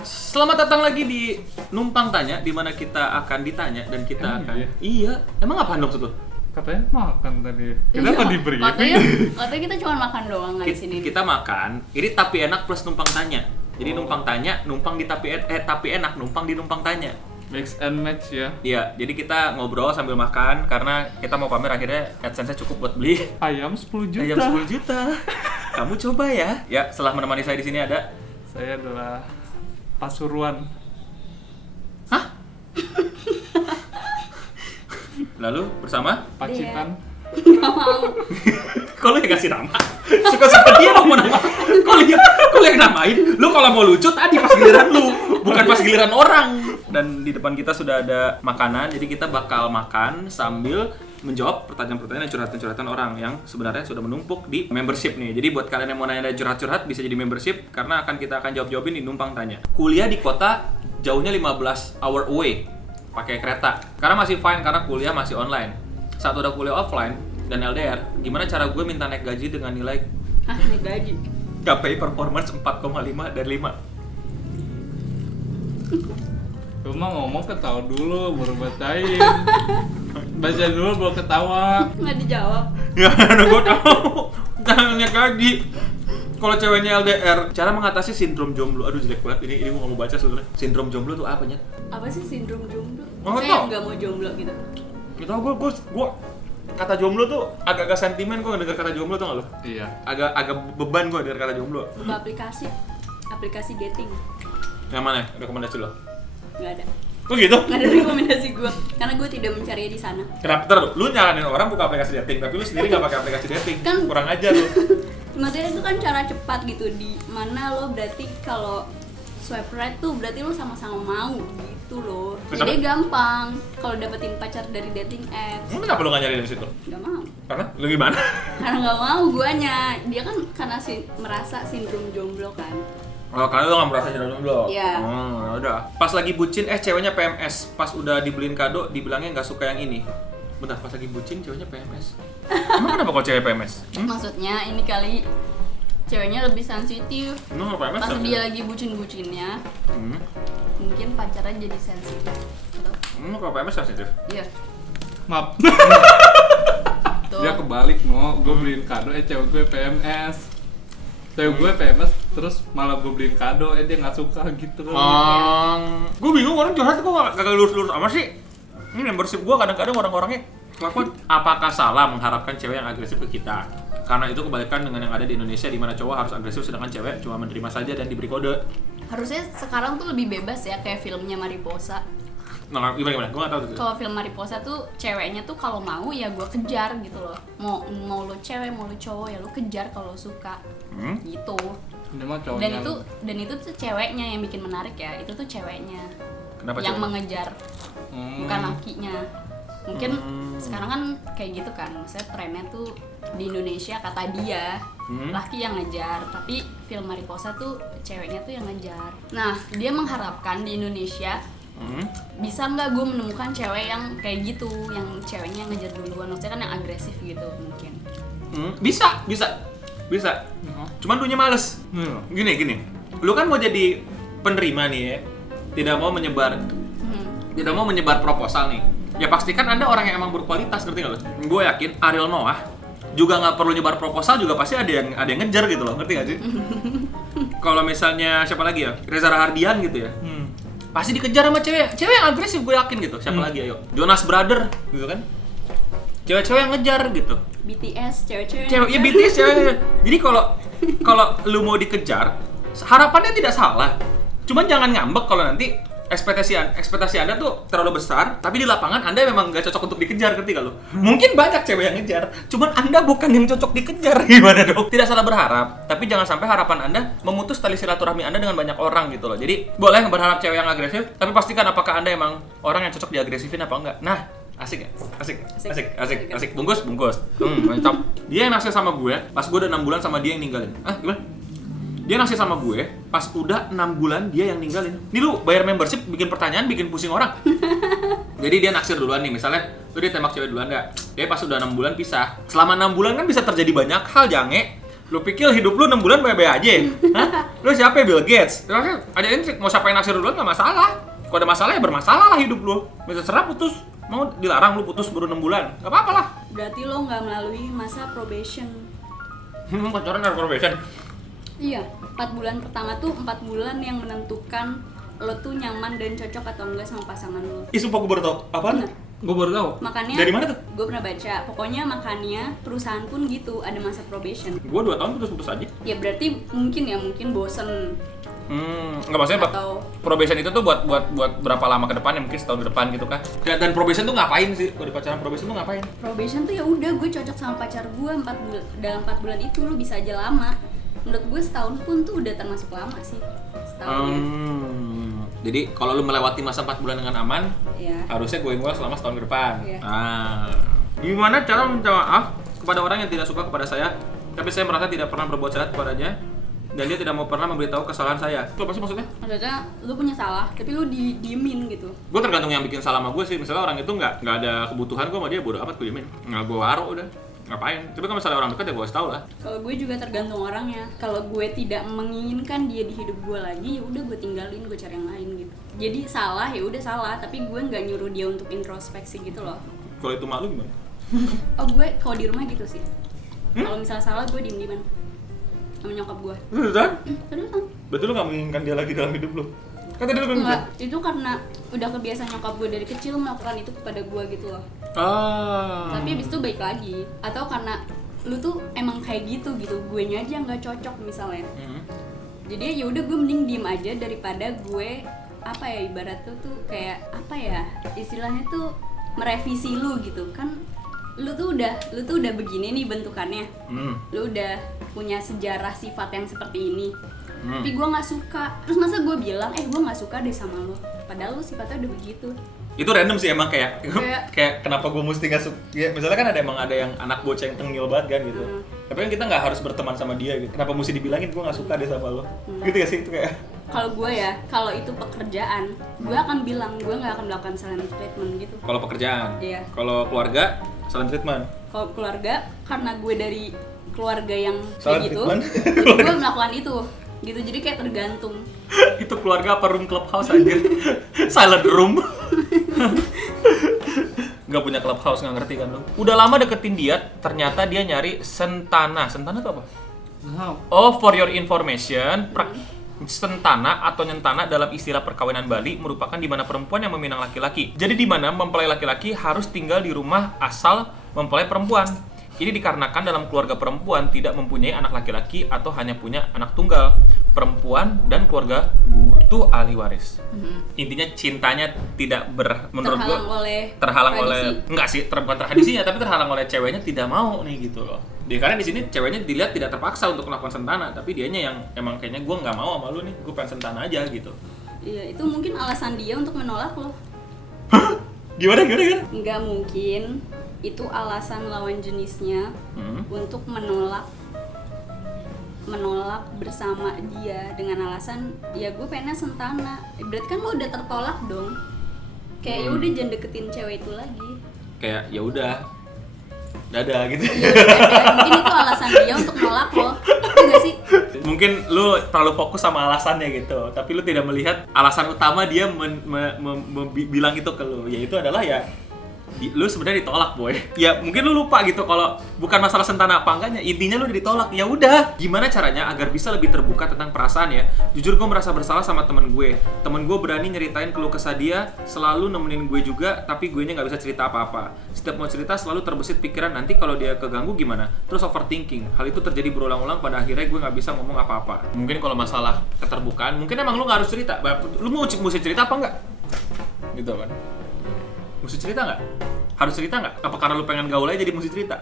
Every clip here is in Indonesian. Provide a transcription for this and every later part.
Selamat datang lagi di Numpang Tanya, di mana kita akan ditanya dan kita Emang akan... iya? Iya, emang apaan maksud lo? Katanya makan tadi. Kita Iya, kok di briefing? katanya kita cuma makan doang nggak di sini. Kita makan, ini tapi enak plus numpang tanya. Jadi numpang tanya, numpang di tapi enak, numpang di numpang tanya. Mix and match ya. Iya, jadi kita ngobrol sambil makan karena kita mau pamer akhirnya AdSense-nya cukup buat beli Ayam 10 juta. ayam 10 juta. Kamu coba ya. Ya, setelah menemani saya di sini ada Saya adalah Pasuruan. Hah? Lalu bersama Pacitan. Nggak mau. kalau yang kasih nama suka-suka dia dong mau nama kalau yang namain lu kalau mau lucu tadi pas giliran lu bukan pas giliran orang. Dan di depan kita sudah ada makanan, jadi kita bakal makan sambil menjawab pertanyaan-pertanyaan dan curhatan-curhatan orang yang sebenarnya sudah menumpuk di membership nih. Jadi buat kalian yang mau nanya curhat-curhat bisa jadi membership karena kita akan jawab-jawabin di Numpang Tanya. Kuliah di kota jauhnya 15 hour away pakai kereta. Karena masih fine karena kuliah masih online. Saat udah kuliah offline dan LDR, gimana cara gue minta naik gaji dengan nilai Hah, naik gaji. KPI performance 4,5 dari 5? Lu mah ngomong ketawa dulu baru bacain. Baca dulu baru ketawa. Nggak dijawab. Ya, gue tahu. Jangan naik gaji. Kalau ceweknya LDR, cara mengatasi sindrom jomblo. Aduh jelek banget ini gue nggak mau baca sebenarnya. Sindrom jomblo tuh apa Nyet? Apa sih sindrom jomblo? Oh, nggak Saya tahu. nggak mau jomblo gitu. Gitu gue kata jomblo tuh agak-agak sentimen gue denger kata jomblo tau gak lo? Iya. Agak beban gue denger kata jomblo. Buka aplikasi dating. Yang mana? Rekomendasi lo? Nggak ada. Kok gitu? Nggak ada rekomendasi gue. Karena gue tidak mencarinya di sana. Kenapa? Terus lu nyaranin orang buka aplikasi dating, tapi lu sendiri gak pakai aplikasi dating. Kan- Kurang ajar lu. Maksudnya itu kan cara cepat gitu, di mana lo berarti kalau swipe right tuh berarti lo sama-sama mau gitu loh. Jadi gampang kalau dapetin pacar dari dating apps. Kenapa lu gak nyari dari situ? Nggak mau. Karena lu gimana? Karena nggak mau guanya. Dia kan karena merasa sindrom jomblo kan. Oh, karena lu gak merasa jadi jomblo? Iya. Oh, udah. Pas lagi bucin, ceweknya PMS. Pas udah dibeliin kado, dibilangnya gak suka yang ini. Bentar, pas lagi bucin, ceweknya PMS. Emang kenapa kalau cewek PMS? Maksudnya ini kali ceweknya lebih sensitif. Emang kalau PMS? Pas apa? dia lagi bucin-bucinnya, mungkin pacarnya jadi sensitif. Gitu. Kalau PMS sensitif? Iya. Maaf. Tuh. Dia kebalik no. Gue beliin kado cewek gue PMS. Cewek gue PMS terus malah gue beliin kado dia nggak suka gitu. Gue bingung orang curhat kok kagak lurus-lurus amat sih. Ini membership gue kadang-kadang orang-orangnya kelakuan. Apakah salah mengharapkan cewek yang agresif ke kita? Karena itu kebalikan dengan yang ada di Indonesia di mana cowok harus agresif sedangkan cewek cuma menerima saja dan diberi kode. Harusnya sekarang tuh lebih bebas ya, kayak filmnya Mariposa. Nah, gimana? Gue nggak tahu tuh. Kalau film Mariposa tuh ceweknya tuh kalau mau ya gue kejar gitu loh. Mau lo cewek, mau lo cowok ya lo kejar kalau suka. Gitu. Ini mah cowoknya. Dan itu tuh ceweknya yang bikin menarik ya. Itu tuh ceweknya. Kenapa yang cewek? mengejar, bukan lakinya. Mungkin sekarang kan kayak gitu kan. Maksudnya trennya tuh di Indonesia kata dia laki yang ngejar, tapi film Mariposa tuh ceweknya tuh yang ngejar. Nah, dia mengharapkan di Indonesia bisa nggak gue menemukan cewek yang kayak gitu, yang ceweknya ngejar duluan, maksudnya kan yang agresif gitu mungkin. Bisa. Cuman dunya males. Gini. Lu kan mau jadi penerima nih ya. Tidak mau menyebar proposal nih. Ya pastikan Anda orang yang emang berkualitas, ngerti nggak lo? Gue yakin Ariel Noah juga nggak perlu nyebar proposal juga pasti ada yang ngejar gitu loh, ngerti nggak sih? Kalau misalnya siapa lagi ya, Reza Rahardian gitu ya, pasti dikejar sama cewek yang agresif, gue yakin gitu. Siapa lagi ayo? Jonas Brother gitu kan? Cewek-cewek yang ngejar gitu. BTS, cewek-cewek. Ya BTS cewek. Jadi kalau lu mau dikejar, harapannya tidak salah. Cuman jangan ngambek kalau nanti ekspektasi Anda tuh terlalu besar, tapi di lapangan Anda memang nggak cocok untuk dikejar, ngerti gak lo? Mungkin banyak cewek yang ngejar, cuman Anda bukan yang cocok dikejar, gimana dong? Tidak salah berharap, tapi jangan sampai harapan Anda memutus tali silaturahmi Anda dengan banyak orang gitu loh. Jadi boleh berharap cewek yang agresif, tapi pastikan apakah Anda emang orang yang cocok diagresifin apa enggak. Nah, asik ya? Asik. Bungkus. Mantap. Dia yang naksir sama gue, pas gue udah 6 bulan sama dia yang ninggalin. Gimana? Dia naksir sama gue, pas udah 6 bulan dia yang ninggalin. Nih lu bayar membership, bikin pertanyaan, bikin pusing orang. Jadi dia naksir duluan nih, misalnya lu dia tembak cewek duluan gak? Dia pas udah 6 bulan pisah. Selama 6 bulan kan bisa terjadi banyak hal, jange. Lu pikir hidup lu 6 bulan baik-baik aja? Hah? Lu siapa ya, Bill Gates? Ada intrik, mau siapa yang naksir duluan gak masalah. Kalau ada masalah ya bermasalah lah hidup lu. Bisa serah putus, mau dilarang lu putus baru 6 bulan. Gak apa-apa lah. Berarti lo nggak melalui masa probation. Pacaran dari probation. Iya, 4 bulan pertama tuh 4 bulan yang menentukan lo tuh nyaman dan cocok atau enggak sama pasangan lo. Ih, sumpah gue baru tau. Apaan? Bener. Gue baru tahu. Makanya Dari mana tuh? Gue pernah baca. Pokoknya makanya perusahaan pun gitu ada masa probation. Gue 2 tahun putus-putus aja. Ya berarti mungkin bosen Nggak maksudnya atau probation itu tuh buat berapa lama ke depan ya, mungkin setahun ke depan gitu kan. Dan probation tuh ngapain sih? Kalau di pacaran probation tuh ngapain? probation tuh ya udah gue cocok sama pacar gue 4 bulan. Dalam 4 bulan itu lo bisa aja lama. Menurut gue setahun pun tuh udah termasuk lama sih. Setahun ya. Jadi kalau lu melewati masa 4 bulan dengan aman, Ya. harusnya gue selama setahun ke depan. Iya. Gimana cara minta maaf kepada orang yang tidak suka kepada saya, tapi saya merasa tidak pernah berbuat jahat kepadanya, dan dia tidak mau pernah memberitahu kesalahan saya. Itu apa sih maksudnya? Maksudnya lu punya salah, tapi lu diemin gitu. Gue tergantung yang bikin salah sama gue sih. Misalnya orang itu nggak ada kebutuhan gue sama dia, bodo amat gue diemin. Nggak gue waro udah. Ngapain? Tapi kalau misalnya orang dekat ya gue kasih tau lah. Kalau gue juga tergantung orangnya. Kalau gue tidak menginginkan dia di hidup gue lagi, ya udah gue tinggalin, gue cari yang lain gitu. Jadi salah ya udah salah, tapi gue nggak nyuruh dia untuk introspeksi gitu loh. Kalau itu malu gimana? Oh gue kalau di rumah gitu sih. Kalau misalnya salah gue diem-dieman sama nyokap gue. Beneran? Beneran. Berarti lu nggak menginginkan dia lagi dalam hidup lu? Kan tadi lu bilang Enggak, itu karena udah kebiasaan nyokap gue dari kecil melakukan itu kepada gue gitu loh. Tapi abis itu baik lagi. Atau karena lu tuh emang kayak gitu gue nya aja nggak cocok misalnya. Jadi ya udah gue mending diem aja daripada gue apa ya, ibarat tuh kayak apa ya, istilahnya tuh merevisi lu gitu kan. Lu tuh udah begini nih bentukannya. Lu udah punya sejarah sifat yang seperti ini. Tapi gue nggak suka. Terus masa gue bilang gue nggak suka deh sama lu, padahal lu sifatnya udah begitu. Itu random sih emang kayak Kayak- kenapa gue mesti nggak suka ya, misalnya kan ada yang anak bocah yang tengil banget kan gitu. Tapi kan kita nggak harus berteman sama dia gitu. Kenapa mesti dibilangin gue nggak suka deh sama lo? Gitu ya sih itu kayak. Kalau gue ya, kalau itu pekerjaan, gue akan bilang gue nggak akan melakukan silent treatment gitu. Kalau pekerjaan. Iya. Kalau keluarga silent treatment. Kalau keluarga, karena gue dari keluarga yang Silent kayak gitu, treatment? jadi gue melakukan itu, gitu. Jadi kayak tergantung. Itu keluarga apa room clubhouse anjir? Silent room. Nggak punya clubhouse, nggak ngerti kan lo. Udah lama deketin dia, ternyata dia nyari sentana. Sentana itu apa? Nah, Oh, for your information, sentana atau nyentana dalam istilah perkawinan Bali merupakan di mana perempuan yang meminang laki-laki. Jadi di mana mempelai laki-laki harus tinggal di rumah asal mempelai perempuan. Ini dikarenakan dalam keluarga perempuan tidak mempunyai anak laki-laki atau hanya punya anak tunggal. Perempuan dan keluarga butuh ahli waris. Intinya cintanya tidak menurut gua terhalang oleh enggak sih, bukan tradisinya tapi terhalang oleh ceweknya tidak mau nih gitu loh. Karena di sini ceweknya dilihat tidak terpaksa untuk melakukan sentana, tapi dianya yang emang kayaknya gue nggak mau sama lu nih, gue pengen sentana aja gitu. Iya, itu mungkin alasan dia untuk menolak lo. Gimana? Nggak mungkin itu alasan lawan jenisnya untuk menolak bersama dia dengan alasan ya gue pengennya sentana. Berarti kan lo udah tertolak dong. Kayak ya udah jangan deketin cewek itu lagi. Kayak ya udah dadah gitu. Iya, mungkin itu alasan dia untuk nolak lo. Itu nggak sih? Mungkin lu terlalu fokus sama alasannya gitu, tapi lu tidak melihat alasan utama dia bilang itu ke lu, yaitu adalah ya lu sebenarnya ditolak boy. Ya mungkin lu lupa gitu kalau bukan masalah sentana apa enggaknya, intinya lu udah ditolak. Ya udah, gimana caranya agar bisa lebih terbuka tentang perasaan ya? Jujur gue merasa bersalah sama temen gue berani nyeritain keluh kesah dia, selalu nemenin gue juga, tapi gue nya nggak bisa cerita apa-apa. Setiap mau cerita selalu terbesit pikiran nanti kalau dia keganggu gimana, terus overthinking. Hal itu terjadi berulang-ulang, pada akhirnya gue nggak bisa ngomong apa-apa. Mungkin kalau masalah keterbukaan, mungkin emang lu nggak harus cerita. Lu mau mesti cerita apa enggak? Gitu kan? Mesti cerita nggak? Harus cerita nggak? Apa karena lu pengen gaul aja jadi mesti cerita?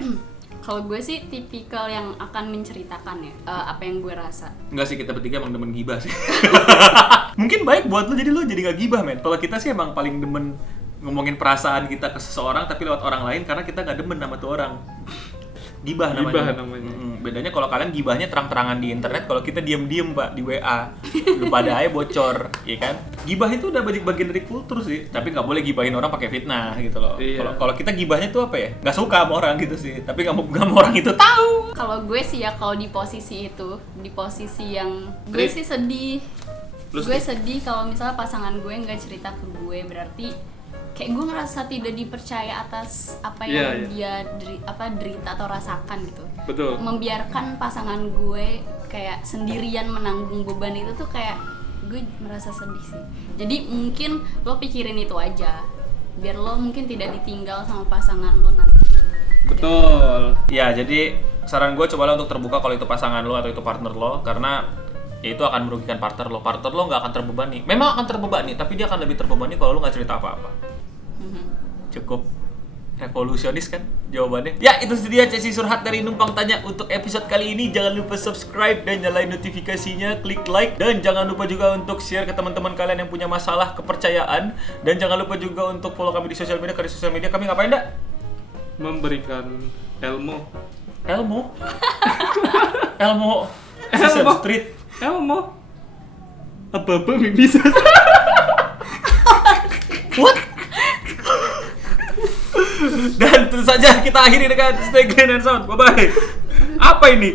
Kalau gue sih tipikal yang akan menceritakan ya apa yang gue rasa. Enggak sih, kita bertiga emang demen gibah sih. Mungkin baik buat lu jadi nggak gibah men. Kalau kita sih emang paling demen ngomongin perasaan kita ke seseorang tapi lewat orang lain karena kita nggak demen sama tuh orang. Gibah namanya. bedanya kalau kalian gibahnya terang-terangan di internet, kalau kita diem-diem Pak di WA. Lu pada aja bocor, ya kan? Gibah itu udah bagian dari kultur sih, tapi nggak boleh gibahin orang pakai fitnah gitu loh. Iya. Kalau kita gibahnya tuh apa ya? Nggak suka sama orang gitu sih, tapi nggak mau orang itu tahu. Kalau gue sih ya kalau di posisi itu, di posisi yang gue sih sedih. Lu Gue sedih kalau misalnya pasangan gue nggak cerita ke gue, berarti kayak gue ngerasa tidak dipercaya atas apa yang dia derita atau rasakan gitu. Betul. Membiarkan pasangan gue kayak sendirian menanggung beban itu tuh kayak gue merasa sedih sih. Jadi mungkin lo pikirin itu aja, biar lo mungkin tidak ditinggal sama pasangan lo nanti. Betul. Ya, jadi saran gue cobalah untuk terbuka kalau itu pasangan lo atau itu partner lo, karena ya itu akan merugikan partner lo. Partner lo nggak akan terbebani. Memang akan terbebani, tapi dia akan lebih terbebani kalau lo nggak cerita apa-apa. Cukup revolusionis kan jawabannya. Ya, itu dia sesi curhat dari Numpang Tanya untuk episode kali ini. Jangan lupa subscribe dan nyalain notifikasinya, klik like, dan jangan lupa juga untuk share ke teman-teman kalian yang punya masalah kepercayaan. Dan jangan lupa juga untuk follow kami di sosial media. Karena di sosial media kami ngapain, Dak? Memberikan ilmu. Elmo Sesame Street. Ilmu. Apa-apa bisa. What? Dan tentu saja kita akhiri dengan Stay Green and Sound. Bye-bye. Apa ini?